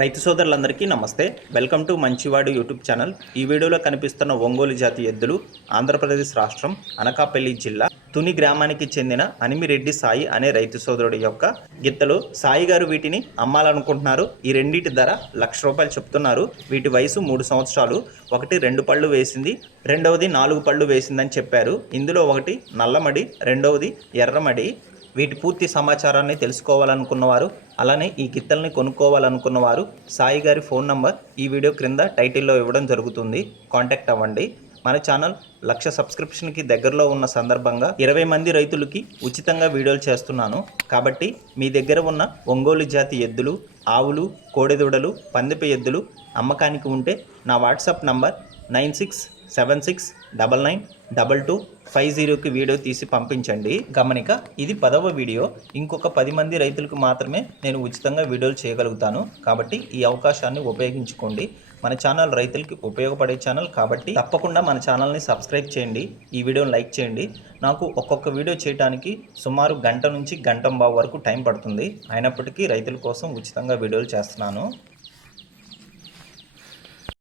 రైతు సోదరులందరికీ నమస్తే. Welcome to Manchivadu YouTube channel. ఈ వీడియోలో కనిపిస్తున్న ఒంగోలు జాతి ఎద్దులు ఆంధ్రప్రదేశ్ రాష్ట్రం అనకాపల్లి జిల్లా తుని గ్రామానికి చెందిన అనిమిరెడ్డి సాయి అనే రైతు సోదరుడి యొక్క గిత్తలు. సాయి గారు వీటిని అమ్మాలనుకుంటున్నారు. ఈ రెండింటి ధర లక్ష రూపాయలు చెప్తున్నారు. వీటి వయసు మూడు సంవత్సరాలు. ఒకటి రెండు పళ్ళు వేసింది. రెండవది నాలుగు పళ్ళు వేసిందని చెప్పారు. ఇందులో ఒకటి నల్లమడి రెండవది ఎర్రమడి వీటి పూర్తి సమాచారాన్ని తెలుసుకోవాలనుకున్నవారు అలానే ఈ గిత్తల్ని కొనుక్కోవాలనుకున్నవారు సాయి గారి ఫోన్ నంబర్ ఈ వీడియో క్రింద టైటిల్లో ఇవ్వడం జరుగుతుంది. కాంటాక్ట్ అవ్వండి. మన ఛానల్ లక్ష సబ్స్క్రిప్షన్కి దగ్గరలో ఉన్న సందర్భంగా ఇరవై మంది రైతులకి ఉచితంగా వీడియోలు చేస్తున్నాను. కాబట్టి మీ దగ్గర ఉన్న ఒంగోలు జాతి ఎద్దులు ఆవులు కోడెదూడలు పందిప ఎద్దులు అమ్మకానికి ఉంటే నా WhatsApp number nine six seven six double nine double two five జీరోకి వీడియో తీసి పంపించండి. గమనిక ఇది పదవ వీడియో. ఇంకొక పది మంది రైతులకు మాత్రమే నేను ఉచితంగా వీడియోలు చేయగలుగుతాను. కాబట్టి ఈ అవకాశాన్ని ఉపయోగించుకోండి. మన ఛానల్ రైతులకి ఉపయోగపడే ఛానల్ కాబట్టి తప్పకుండా మన ఛానల్ని సబ్స్క్రైబ్ చేయండి. ఈ వీడియోని లైక్ చేయండి. నాకు ఒక్కొక్క వీడియో చేయడానికి సుమారు గంట నుంచి గంట వరకు టైం పడుతుంది. అయినప్పటికీ రైతుల కోసం ఉచితంగా వీడియోలు చేస్తున్నాను.